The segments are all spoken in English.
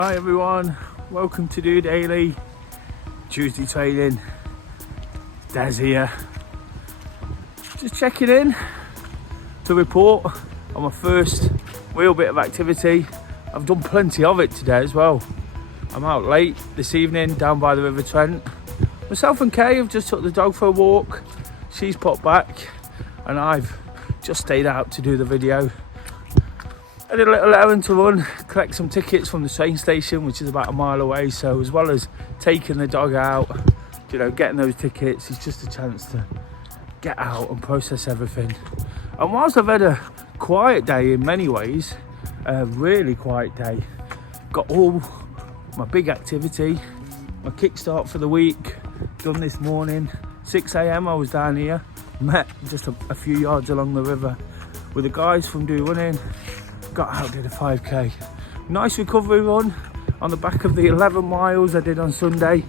Hi everyone, welcome to DOdaily. Tuesday training. Des here. Just checking in to report on my first real bit of activity. I've done plenty of it today as well. I'm out late this evening down by the River Trent. Myself and Kay have just took the dog for a walk. She's popped back and I've just stayed out to do the video. I did a little errand to run, collect some tickets from the train station, which is about a mile away. So as well as taking the dog out, getting those tickets, it's just a chance to get out and process everything. And whilst I've had a quiet day in many ways, a really quiet day, got all my big activity, my kickstart for the week, done this morning. 6 AM I was down here, met just a few yards along the river with the guys from Do Running. Got out, did a 5k. Nice recovery run on the back of the 11 miles I did on Sunday.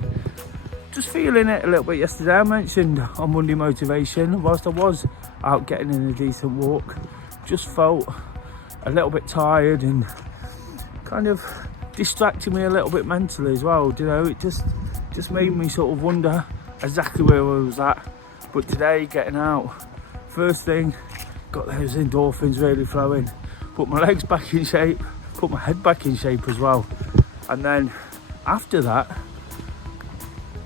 Just feeling it a little bit yesterday. I mentioned on Monday motivation, whilst I was out getting in a decent walk, just felt a little bit tired and kind of distracted me a little bit mentally as well. It just made me sort of wonder exactly where I was at. But today, getting out, first thing, got those endorphins really flowing. Put my legs back in shape, put my head back in shape as well. And then after that,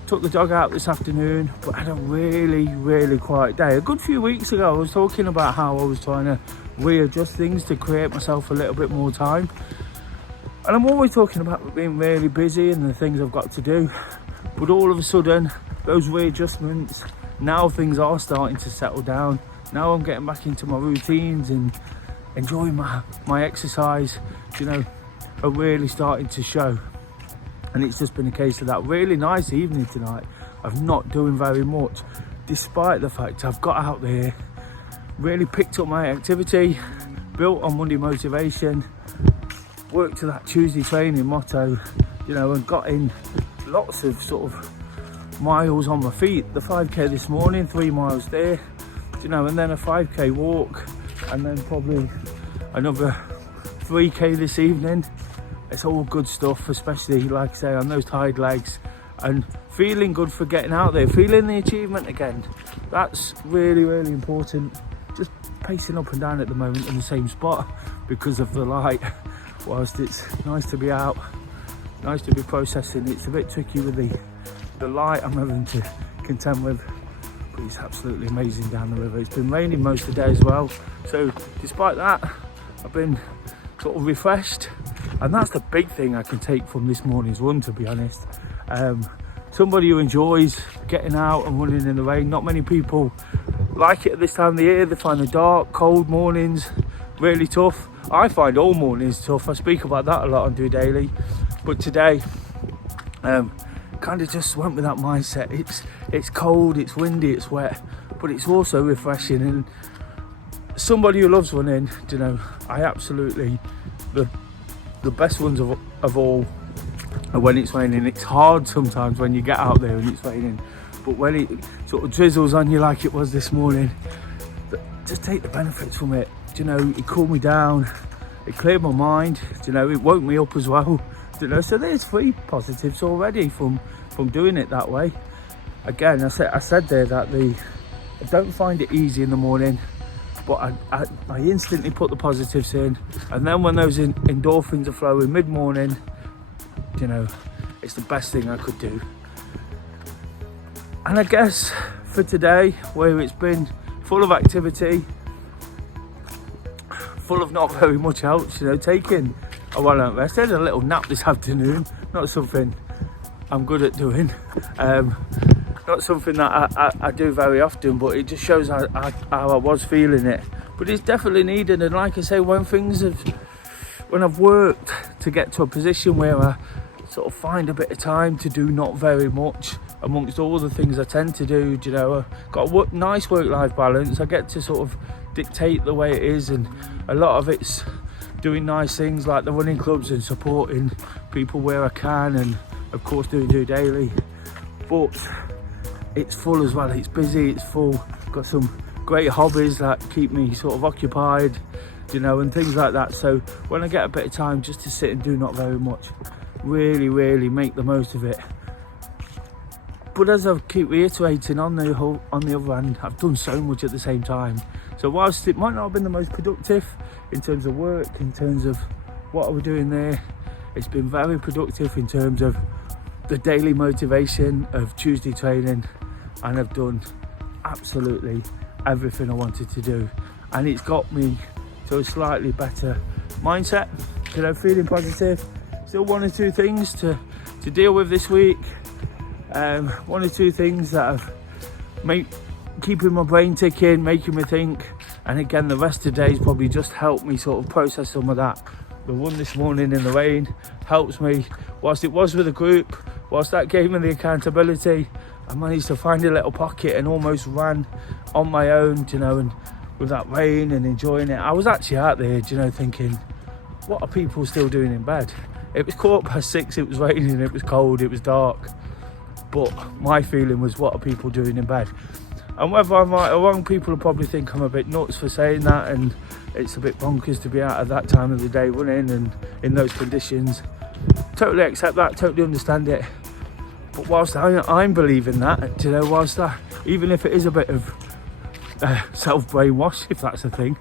took the dog out this afternoon, but had a really quiet day. A good few weeks ago, I was talking about how I was trying to readjust things to create myself a little bit more time. And I'm always talking about being really busy and the things I've got to do. But all of a sudden, those readjustments, now things are starting to settle down. Now I'm getting back into my routines and enjoying my exercise, are really starting to show. And it's just been a case of that really nice evening tonight of not doing very much, despite the fact I've got out there, really picked up my activity, built on Monday motivation, worked to that Tuesday training motto, and got in lots of sort of miles on my feet. The 5k this morning, 3 miles there, and then a 5k walk, and then probably another 3k this evening. It's all good stuff, especially like I say on those tired legs, and feeling good for getting out there, feeling the achievement again. That's really important. Just pacing up and down at the moment in the same spot because of the light. Whilst it's nice to be out, nice to be processing, it's a bit tricky with the light I'm having to contend with. But it's absolutely amazing down the river. It's been raining most of the day as well, so despite that, I've been sort of refreshed, and that's the big thing I can take from this morning's run, to be honest. Somebody who enjoys getting out and running in the rain. Not many people like it at this time of the year. They find the dark, cold mornings really tough. I find all mornings tough. I speak about that a lot on DOdaily, but today kind of just went with that mindset. It's cold, it's windy, it's wet, but it's also refreshing. And somebody who loves running, I absolutely, the best ones of all are when it's raining. It's hard sometimes when you get out there and it's raining, but when it sort of drizzles on you like it was this morning, just take the benefits from it. It cooled me down, it cleared my mind, it woke me up as well. So there's 3 positives already from doing it that way. Again, I said there that I don't find it easy in the morning, but I instantly put the positives in, and then when those endorphins are flowing mid-morning, it's the best thing I could do. And I guess for today, where it's been full of activity, full of not very much else, taking a well-earned rest. I had a little nap this afternoon, not something I'm good at doing, not something that I do very often, but it just shows how I was feeling it. But it's definitely needed, and like I say, when I've worked to get to a position where I sort of find a bit of time to do not very much amongst all the things I tend to do, I've got a nice work-life balance. I get to sort of dictate the way it is, and a lot of it's doing nice things like the running clubs and supporting people where I can, and of course doing DOdaily. But it's full as well, it's busy, it's full. Got some great hobbies that keep me sort of occupied, and things like that. So when I get a bit of time just to sit and do not very much, really make the most of it. But as I keep reiterating, on the other hand, I've done so much at the same time. So whilst it might not have been the most productive in terms of work, in terms of what I was doing there, it's been very productive in terms of the daily motivation of Tuesday training, and I've done absolutely everything I wanted to do, and it's got me to a slightly better mindset, feeling positive. Still one or two things to deal with this week, one or two things that have keeping my brain ticking, making me think, and again the rest of the days probably just helped me sort of process some of that. The run this morning in the rain helps me. Whilst it was with a group, whilst that gave me the accountability, I managed to find a little pocket and almost ran on my own, and with that rain and enjoying it. I was actually out there, thinking, what are people still doing in bed? It was 6:15, it was raining, it was cold, it was dark, but my feeling was, what are people doing in bed? And whether I'm right or wrong, people will probably think I'm a bit nuts for saying that, and it's a bit bonkers to be out at that time of the day running and in those conditions. Totally accept that, totally understand it. But whilst I'm believing that, whilst that, even if it is a bit of self-brainwash, if that's a thing,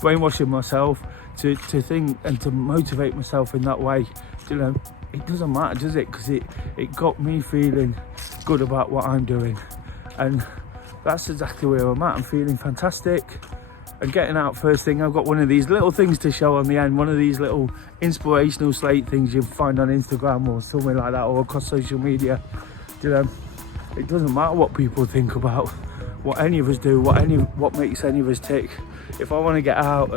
brainwashing myself to think and to motivate myself in that way, it doesn't matter, does it? Because it got me feeling good about what I'm doing, and that's exactly where I'm at. I'm feeling fantastic. And getting out first thing, I've got one of these little things to show on the end, one of these little inspirational slate things you find on Instagram or somewhere like that, or across social media. It doesn't matter what people think about what any of us do, what makes any of us tick. If I want to get out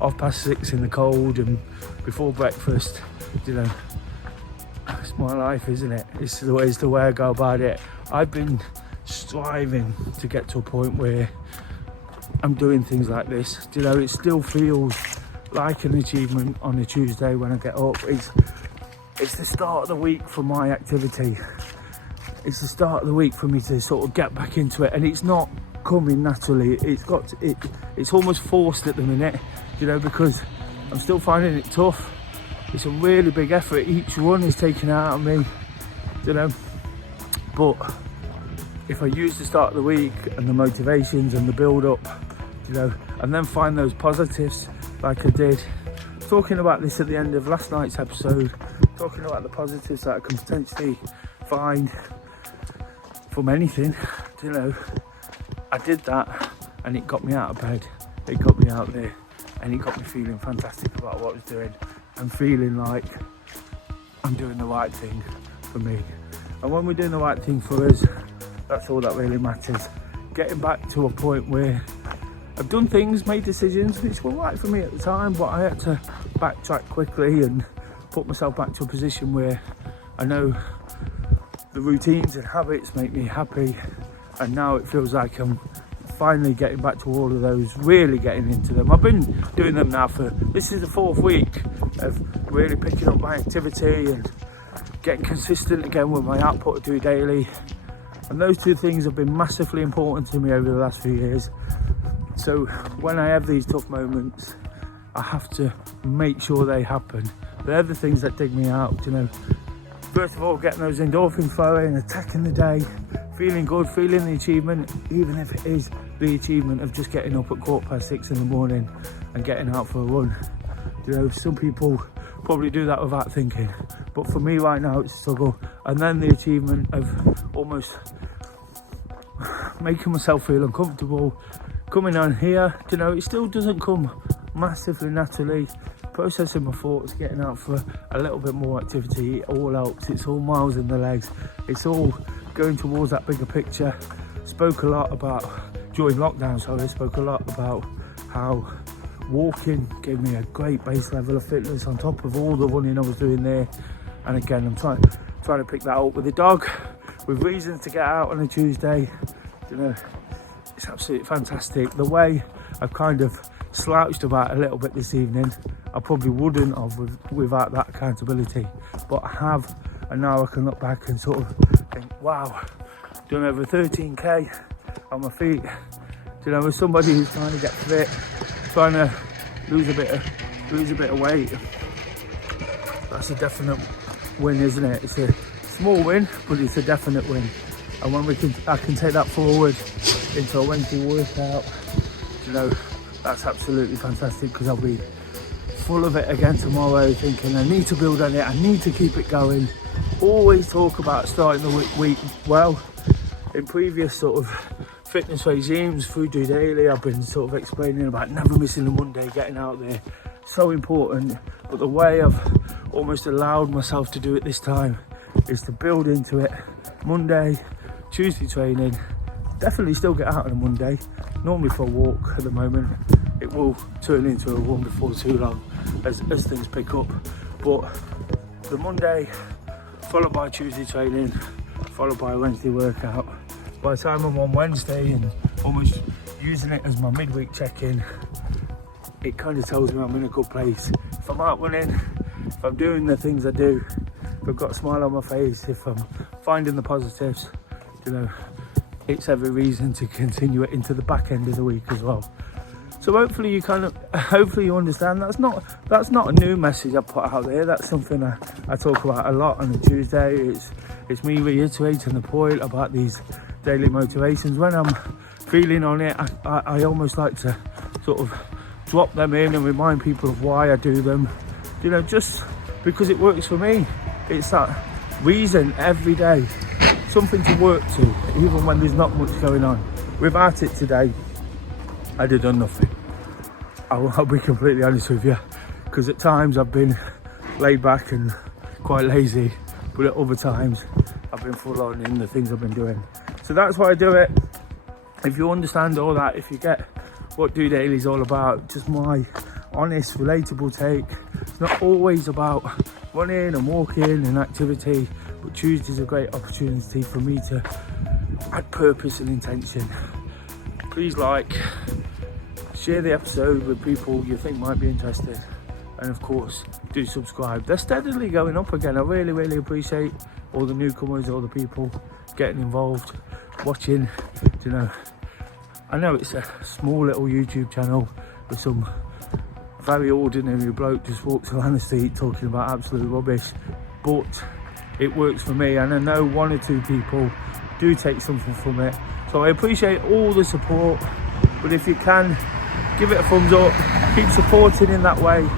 6:30 in the cold and before breakfast, it's my life, isn't it? It's the way I go about it. I've been striving to get to a point where I'm doing things like this. It still feels like an achievement on a Tuesday when I get up. It's the start of the week for my activity. It's the start of the week for me to sort of get back into it, and it's not coming naturally. It's almost forced at the minute, because I'm still finding it tough. It's a really big effort. Each run is taken out of me, but if I use the start of the week and the motivations and the build up, and then find those positives like I did, talking about this at the end of last night's episode, talking about the positives that I can potentially find from anything, I did that, and it got me out of bed, it got me out there, and it got me feeling fantastic about what I was doing, and feeling like I'm doing the right thing for me. And when we're doing the right thing for us, that's all that really matters. Getting back to a point where I've done things, made decisions which were right for me at the time, but I had to backtrack quickly and put myself back to a position where I know the routines and habits make me happy, and now it feels like I'm finally getting back to all of those, really getting into them. I've been doing them now this is the 4th week of really picking up my activity and getting consistent again with my output of DOdaily. And those two things have been massively important to me over the last few years. So when I have these tough moments, I have to make sure they happen. They're the things that dig me out, First of all, getting those endorphins flowing, attacking the day, feeling good, feeling the achievement, even if it is the achievement of just getting up at 6:15 in the morning and getting out for a run. Some people probably do that without thinking, but for me right now it's a struggle. And then the achievement of almost making myself feel uncomfortable, coming on here, it still doesn't come massively naturally. Processing my thoughts, getting out for a little bit more activity, it all helps. It's all miles in the legs, it's all going towards that bigger picture. Spoke a lot about, during lockdown, I spoke a lot about how walking gave me a great base level of fitness on top of all the running I was doing there. And again, I'm trying to pick that up with the dog, with reasons to get out on a Tuesday. It's absolutely fantastic. The way I've kind of slouched about a little bit this evening, I probably wouldn't have without that accountability, but I have, and now I can look back and sort of think, wow, done over 13k on my feet. As somebody who's trying to get fit, trying to lose a bit of weight, that's a definite win, isn't it? It's a small win, but it's a definite win. And when I can take that forward into a Wednesday workout, you know, that's absolutely fantastic, because I'll be full of it again tomorrow, thinking I need to build on it, I need to keep it going. Always talk about starting the week well. In previous sort of fitness regimes through DOdaily, I've been sort of explaining about never missing a Monday, getting out there, so important. But the way I've almost allowed myself to do it this time is to build into it. Monday, Tuesday training, definitely still get out on a Monday, normally for a walk at the moment. It will turn into a run before too long as things pick up. But the Monday, followed by Tuesday training, followed by a Wednesday workout. By the time I'm on Wednesday and almost using it as my midweek check-in, it kind of tells me I'm in a good place. If I'm out running, if I'm doing the things I do, if I've got a smile on my face, if I'm finding the positives, you know, it's every reason to continue it into the back end of the week as well. So hopefully you understand. That's not a new message I put out there. That's something I talk about a lot on a Tuesday. It's me reiterating the point about these daily motivations. When I'm feeling on it, I almost like to sort of drop them in and remind people of why I do them. You know, just because it works for me. It's that reason every day, something to work to, even when there's not much going on. Without it today, I'd have done nothing. I'll be completely honest with you, because at times I've been laid back and quite lazy, but at other times I've been full on in the things I've been doing. So that's why I do it. If you understand all that, if you get what DOdaily is all about, just my honest, relatable take. It's not always about running and walking and activity, but Tuesday's a great opportunity for me to add purpose and intention. Please share the episode with people you think might be interested, and of course do subscribe. They're steadily going up again. I really appreciate all the newcomers, all the people getting involved, watching. You know, I know it's a small little YouTube channel with some very ordinary bloke just walks around the street talking about absolute rubbish, but it works for me, and I know one or two people do take something from it. So I appreciate all the support, but if you can, give it a thumbs up, keep supporting in that way.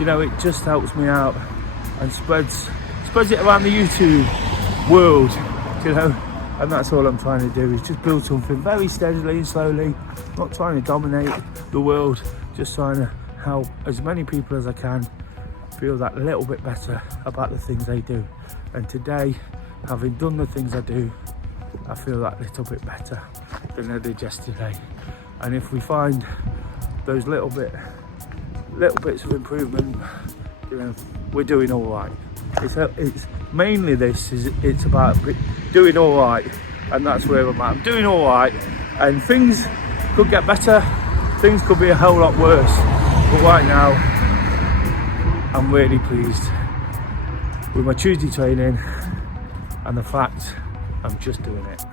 You know, it just helps me out and spreads it around the YouTube world, you know, and that's all I'm trying to do, is just build something very steadily and slowly, not trying to dominate the world, just trying to help as many people as I can feel that little bit better about the things they do. And today, having done the things I do, I feel that little bit better than I did yesterday. And if we find those little bits of improvement, you know, we're doing all right. It's mainly it's about doing all right, and that's where I'm at. I'm doing all right, and things could get better, things could be a whole lot worse, but right now I'm really pleased with my Tuesday training and the fact I'm just doing it.